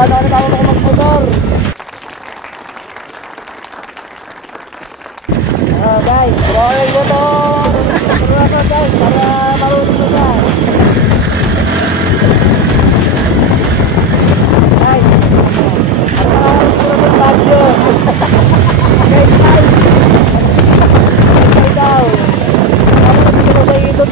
sigurado ka na tama ko mag-motor. Guys, roll mo to. Guys, para marunong mo na. Guys, para marunong mo bagyo. Guys, guys daw. Ako na bigyan sa ilot.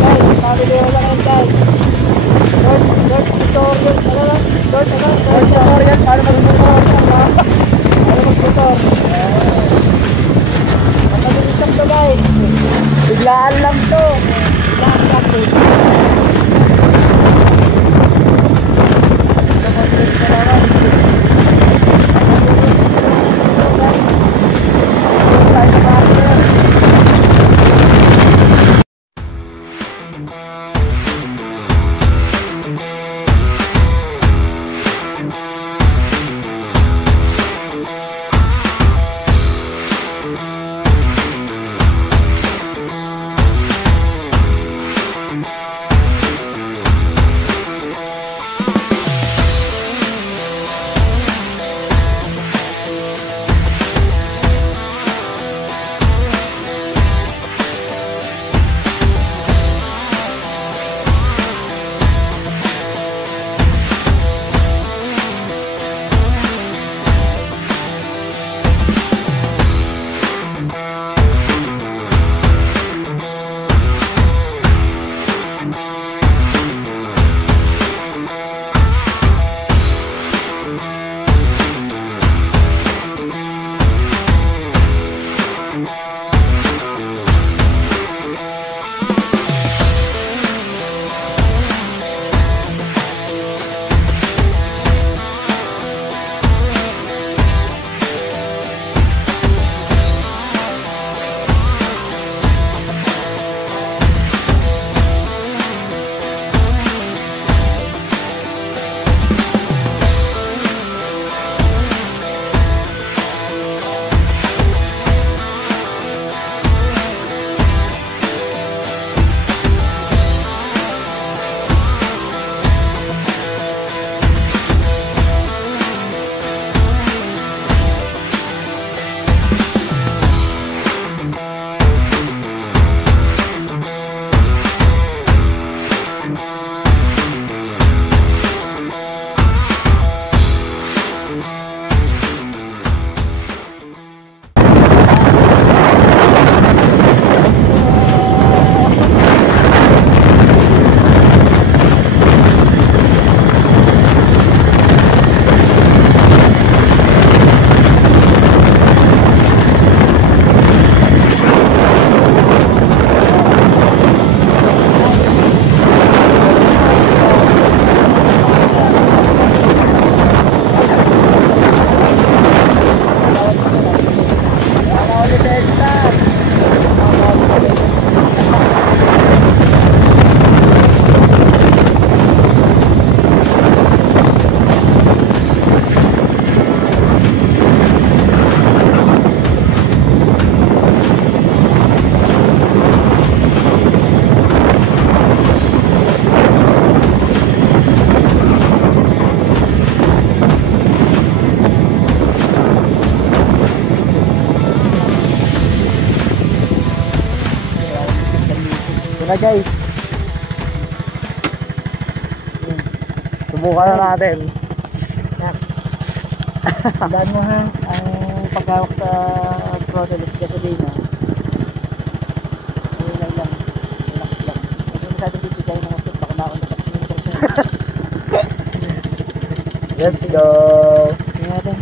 Guys, pabili ko lang yan guys. Short tutorial, short tutorial, paano mag-motor? Paano mag-motor? Matabilis lang to guys. Biglaan lang to. Biglaan lang to. na guys. Subukan na natin. Tandaan mo ha, ang paghawak sa throttle is gasolina. Relax lang. Hindi mo masyadong bibigay ng usap, baka mauna ka Let's go! Tingnan natin.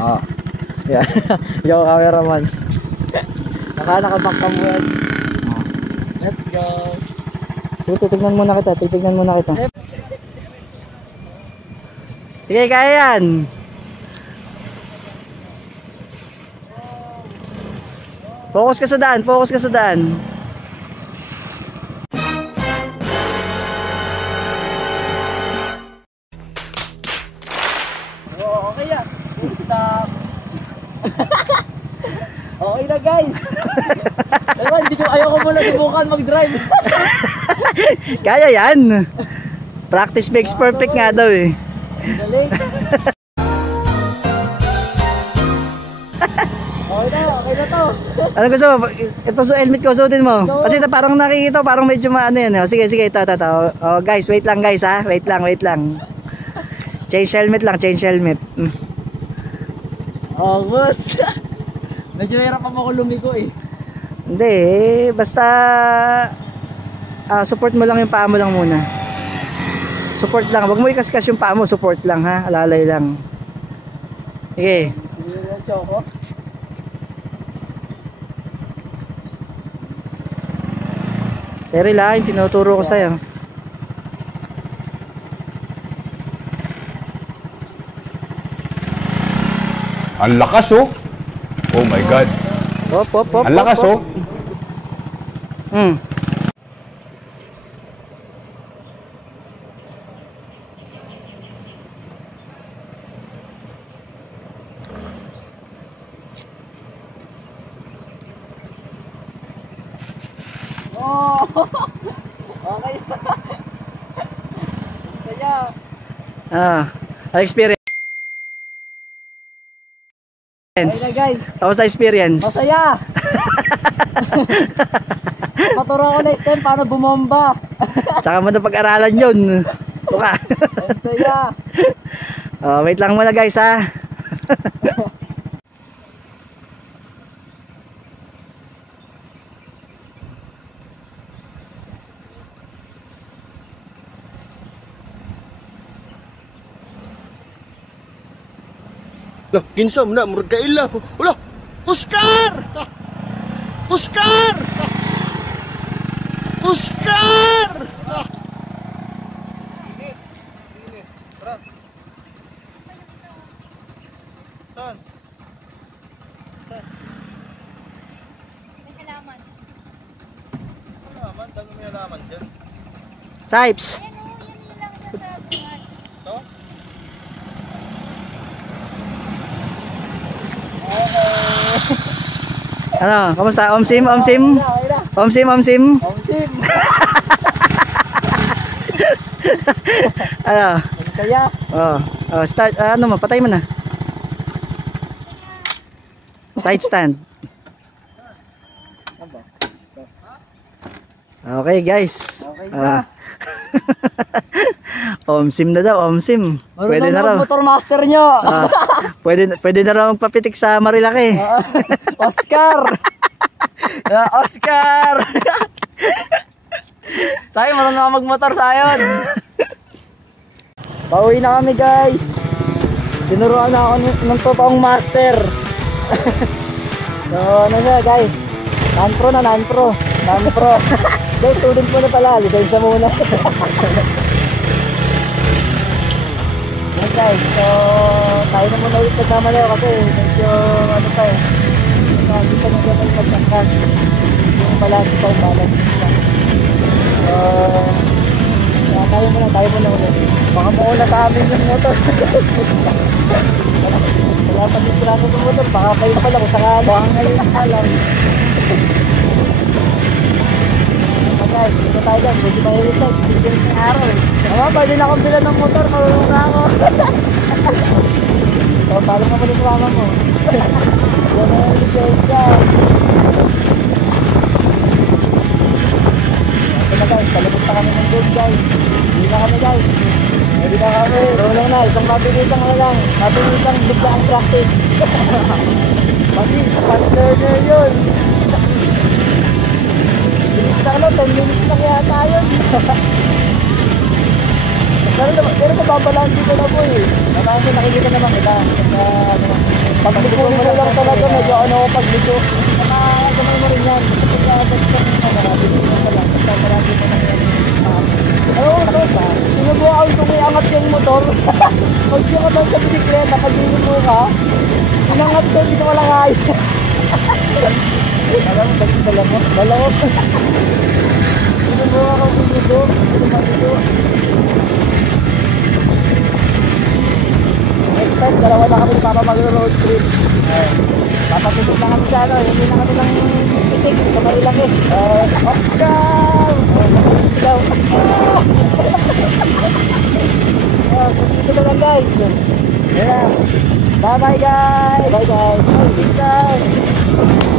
Oo. Yeah. Ikaw cameraman. Nakaback ka mo yan. Let's go! Titignan muna kita. Sige, kaya yan! Focus ka sa daan. Okay yan. Stop. Okay na guys. Ayoko muna subukan mag-drive. Kaya yan. Practice makes perfect nga daw eh. Galing. Okay na to. Ano gusto mo? Ito so helmet ko, suotin mo. Kasi ito, parang nakikita, parang medyo maano yan. Sige, ito. Oh, guys, wait lang guys ha. Wait lang. Change helmet lang, change helmet. Oh, boss. Medyo hirap pa ako lumiko eh. Hindi, basta support mo lang yung paa mo lang muna. Support lang, wag mo ikaskas yung paa mo, support lang ha, alalay lang. Sige. Show ko. Sorry lang, tinuturo ko sa'yo. Ang lakas oh. Oh my God. Hop. Ang lakas oh. Oh. Okay. Kaya. Experience. Okay na guys. Tapos sa experience. Masaya. Maturo ako next time paano bumomba. Tsaka mo na pag-aralan yun. Tuka. Masaya. Wait lang muna guys ha. Lah, kinsa mo na murag kaila. Wala. Oscar! Oscar! Oscar! Init. Tara. Saan? May halaman. Halaman, dami may halaman dyan. Sipes. Ayan o, yan lang yan sa bungan. Ito? Ano, kamusta? Omsim? Okay na. Omsim? Omsim. Ano? Masaya. Start, ano mo, patay mo na. Side stand. Okay guys. Okay na. Omsim na daw, omsim. Pwede na raw. Motor master nyo. Pwede na raw magpapitik sa Marilaki. Oscar. Oscar. Sayo, marunong ako magmotor sayon. Pauwi na kami guys. Tinuruan na ako ng totoong master. So ano na guys, non-pro. Guys, student muna pala, lisensya muna. Yan guys, so tayo na muna ulit nagmamalayo kasi medyo ano pa eh, hindi pa nang gamay magkangkas yung balance pa, balance pa. So kaya tayo muna ulit. Baka mauna sa amin yung motor. Wala pa diskrasa yung motor, baka kayo pala kung sakali. Baka ngayon pa lang. Guys, dito tayo dyan, medyo mahilit tayo, bigyan ng araw eh. Pwede na akong bilan ng motor, marunong na ako. So, paano ka muli sa mama mo? Yan na yung lisensya. Ito na guys, talabos na kami ng gate guys. Hindi na kami guys. Hindi na kami. Tulong na, isang mabilisang na lang. Mabilisang biglaang practice. Pati, fast learner yun. Sana 10 minutes lang yata yun. Pero nababalaan dito na po eh. Marami nakikita naman kita. Pagliko mo lang talaga, medyo ano ako pagliko. Nakakamay mo rin yan. Marami dito na lang. Marami dito na yan. Ano ba? Sinubukan kung iangat yung motor. Pag siya ka lang sa bisikleta, pag mo ka, inangat ko, hindi ko wala kaya. Alam mo, dala mo. Sinubukan ko dito. Next time, dalawa na kami kasama mag-road trip. Papapitik na kami sa ano, hindi na kami ng pitik sa Marilaki. Oscar! Sigaw, dito na lang guys. Yeah. Bye bye guys. Bye guys. Bye guys.